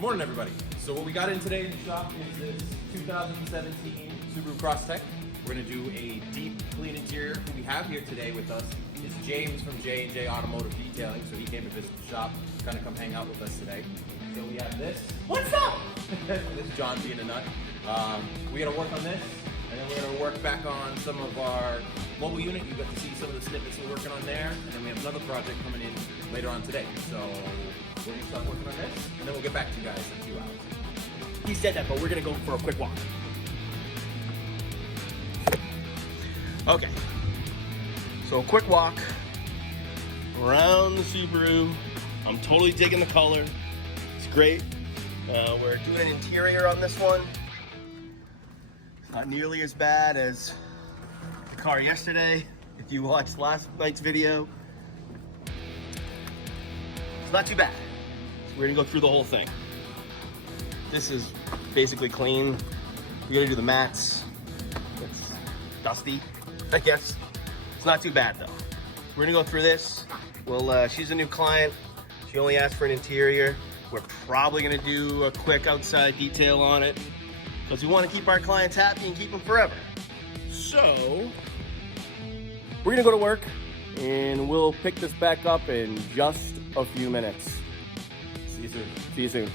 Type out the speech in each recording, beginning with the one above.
Good morning, everybody. So what we got in today in the shop is this 2017 Subaru Crosstrek. We're going to do a deep clean interior. Who we have here today with us is James from J&J Automotive Detailing. So he came to visit the shop, kind of come hang out with us today. So we have this. What's up? This is John being a nut. We got to work on this, and then we're going to work back on some of our mobile unit. You got to see some of the snippets we're working on there, and then we have another project coming in later on today. So we're going to start working on this, and then we'll get back to you guys in a few hours. He said that, but we're going to go for a quick walk. Okay, so a quick walk around the Subaru. I'm totally digging the color. It's great. We're doing an interior on this one. It's not nearly as bad as the car yesterday. If you watched last night's video, it's not too bad. So we're gonna go through the whole thing. This is basically clean. We gotta do the mats. It's dusty, I guess. It's not too bad though. We're gonna go through this. Well, she's a new client. She only asked for an interior. We're probably gonna do a quick outside detail on it because we want to keep our clients happy and keep them forever. So we're gonna go to work and we'll pick this back up in just a few minutes. See you soon. See you soon.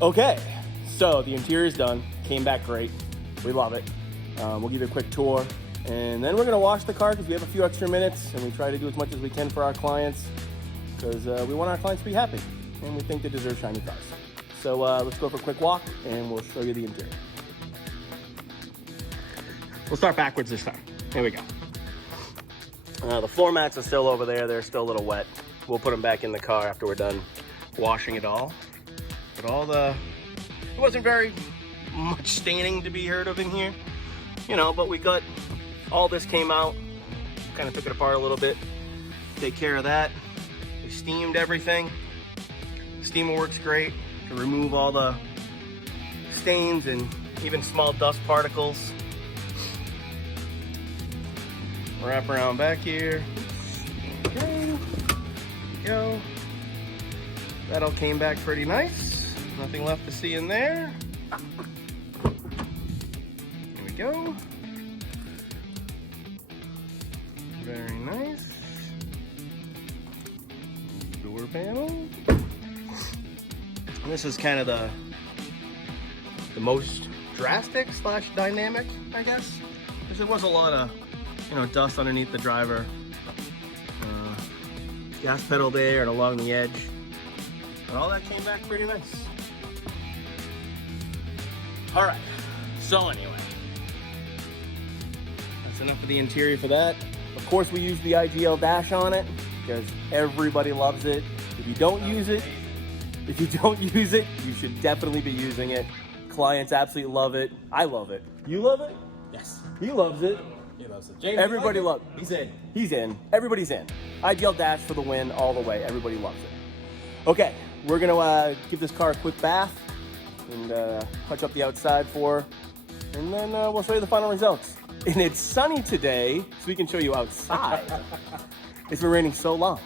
Okay, so the interior's done. Came back great. We love it. We'll give you a quick tour. And then we're gonna wash the car because we have a few extra minutes and we try to do as much as we can for our clients because we want our clients to be happy and we think they deserve shiny cars. So let's go for a quick walk and we'll show you the interior. We'll start backwards this time. Here we go. The floor mats are still over there. They're still a little wet. We'll put them back in the car after we're done washing it all. But it wasn't very much staining to be heard of in here, you know, but we got, all this came out, kind of took it apart a little bit, take care of that. We steamed everything. Steamer works great to remove all the stains and even small dust particles. Wrap around back here. Okay, there we go. That all came back pretty nice. Nothing left to see in there. Here we go. Very nice. Door panel. And this is kind of the most drastic / dynamic, I guess. Because there was a lot of, you know, dust underneath the driver. Gas pedal there and along the edge. But all that came back pretty nice. All right, so anyway, that's enough of the interior for that. Of course, we use the IGL dash on it because everybody loves it. If you don't use it, you should definitely be using it. Clients absolutely love it. I love it. You love it? Yes. He loves it. He loves it. James, Everybody loves it. He's in. He's in. Everybody's in. IGL dash for the win all the way. Everybody loves it. Okay, we're gonna give this car a quick bath and touch up the outside for her, and then we'll show you the final results. And it's sunny today, so we can show you outside. It's been raining so long.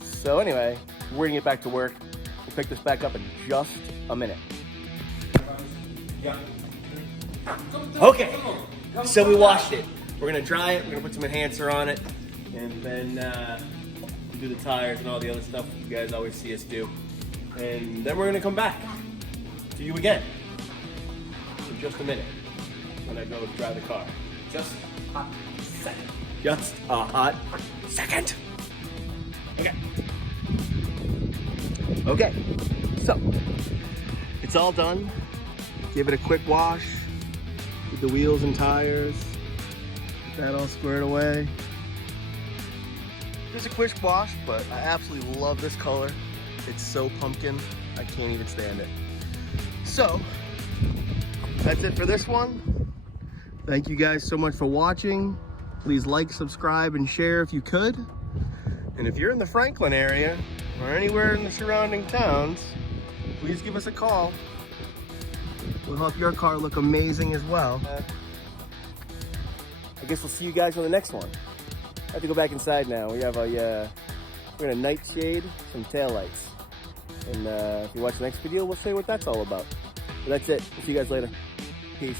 So anyway, we're gonna get back to work. We'll pick this back up in just a minute. Okay, so we washed it. We're gonna dry it, we're gonna put some enhancer on it, and then we'll do the tires and all the other stuff you guys always see us do. And then we're gonna come back to you again in just a minute when I go dry the car. Just a hot second. Just a hot second. Okay. Okay, so it's all done. Give it a quick wash with the wheels and tires. Get that all squared away. Just a quick wash, but I absolutely love this color. It's so pumpkin, I can't even stand it. So, that's it for this one. Thank you guys so much for watching. Please like, subscribe, and share if you could. And if you're in the Franklin area or anywhere in the surrounding towns, please give us a call. We'll help your car look amazing as well. I guess we'll see you guys on the next one. I have to go back inside now. We have a We're gonna nightshade some taillights. And if you watch the next video, we'll show you what that's all about. But that's it. We'll see you guys later. Peace.